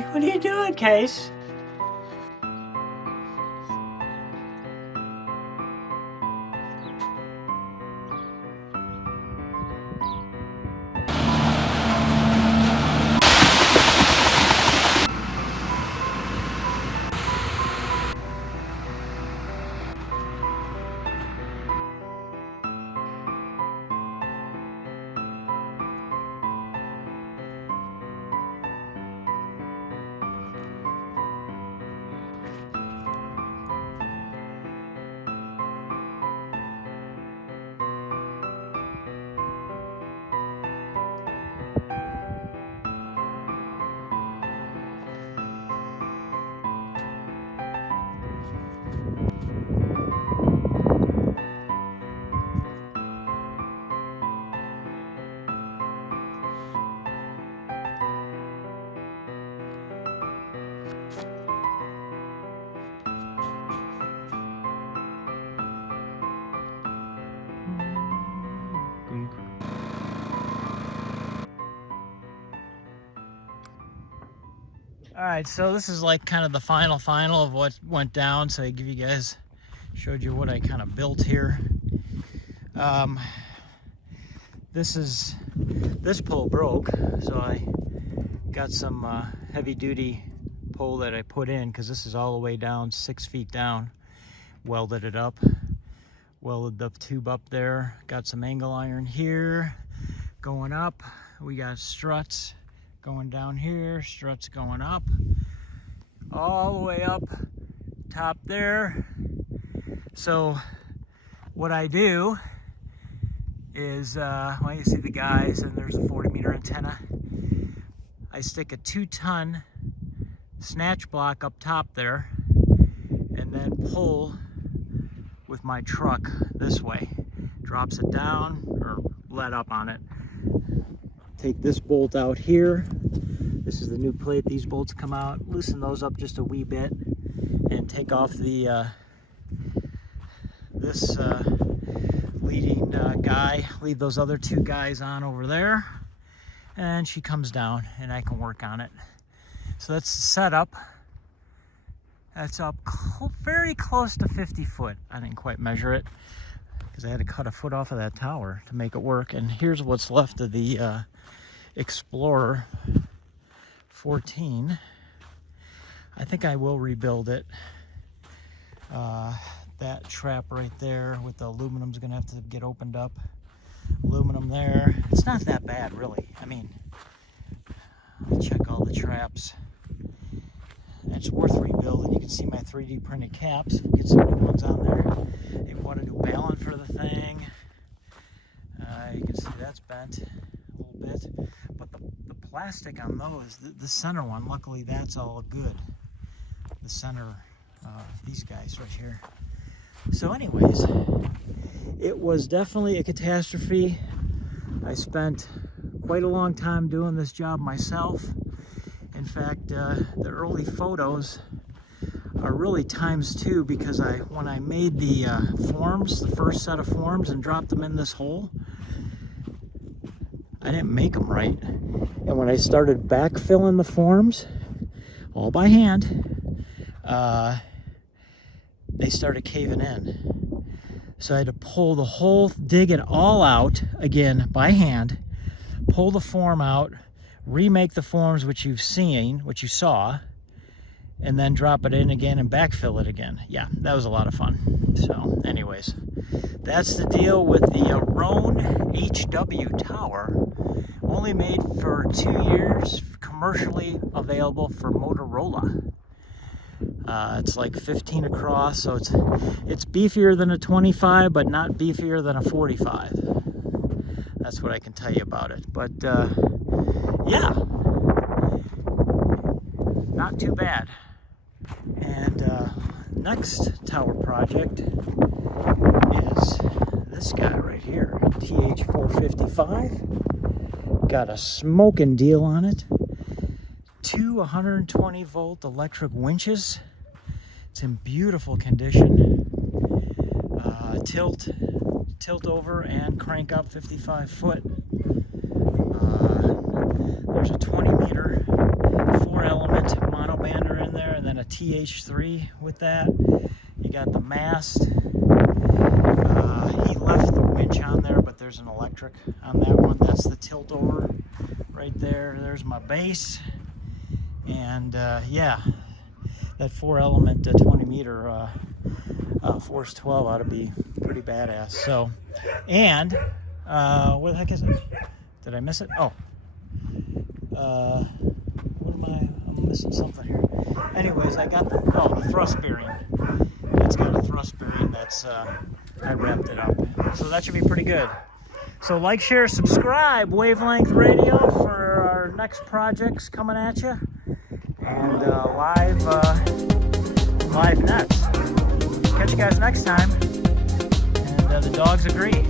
Hey, what are you doing, Case? All right, so this is like kind of the final of what went down. So I give you guys, showed you what I kind of built here. This pole broke, so I got some heavy duty pole that I put in, because this is all the way down 6 feet down. Welded it up, welded the tube up there, got some angle iron here going up. We got struts going down here, struts going up, all the way up top there. So what I do is, well, you see the guys, and there's a 40-meter antenna. I stick a 2-ton snatch block up top there, and then pull with my truck this way. Drops it down, or let up on it. Take this bolt out here. This is the new plate. These bolts come out. Loosen those up just a wee bit, and take off the this leading guy. Leave those other 2 guys on over there, and she comes down, and I can work on it. So that's the setup. That's up very close to 50 foot. I didn't quite measure it, because I had to cut a foot off of that tower to make it work. And here's what's left of the Explorer 14. I think I will rebuild it. That trap right there with the aluminum's gonna have to get opened up. Aluminum there. It's not that bad, really. I mean, I'll check all the traps. It's worth rebuilding. You can see my 3D printed caps. Get some new ones on there. They want to do balun for the thing. You can see that's bent a little bit. But the plastic on those, the center one, luckily that's all good. The center, these guys right here. So anyways, it was definitely a catastrophe. I spent quite a long time doing this job myself. In fact, the early photos are really ×2, because when I made the forms, the first set of forms, and dropped them in this hole, I didn't make them right. And when I started backfilling the forms, all by hand, they started caving in. So I had to pull the whole, dig it all out again by hand, pull the form out, remake the forms which you've seen, which you saw, and then drop it in again and backfill it again. Yeah, that was a lot of fun. So anyways, that's the deal with the Roan HW tower. Only made for 2 years, commercially available for Motorola. It's like 15 across, so it's beefier than a 25, but not beefier than a 45. That's what I can tell you about it. But yeah, not too bad. And next tower project is this guy right here, TH455. Got a smoking deal on it. 2 120 volt electric winches. It's in beautiful condition. Tilt over and crank up 55 foot. There's a 20-meter 4-element a TH3 with that. You got the mast. He left the winch on there, but there's an electric on that one. That's the tilt over right there. There's my base. And yeah, that 4-element 20-meter Force 12 ought to be pretty badass. So, and where the heck is it? Did I miss it? Oh, what am I? I'm missing something here. Anyways, I got the thrust bearing. It's got a thrust bearing that's I wrapped it up. So that should be pretty good. So like, share, subscribe, Wavelength Radio, for our next projects coming at you, and live nets. Catch you guys next time. And the dogs agree.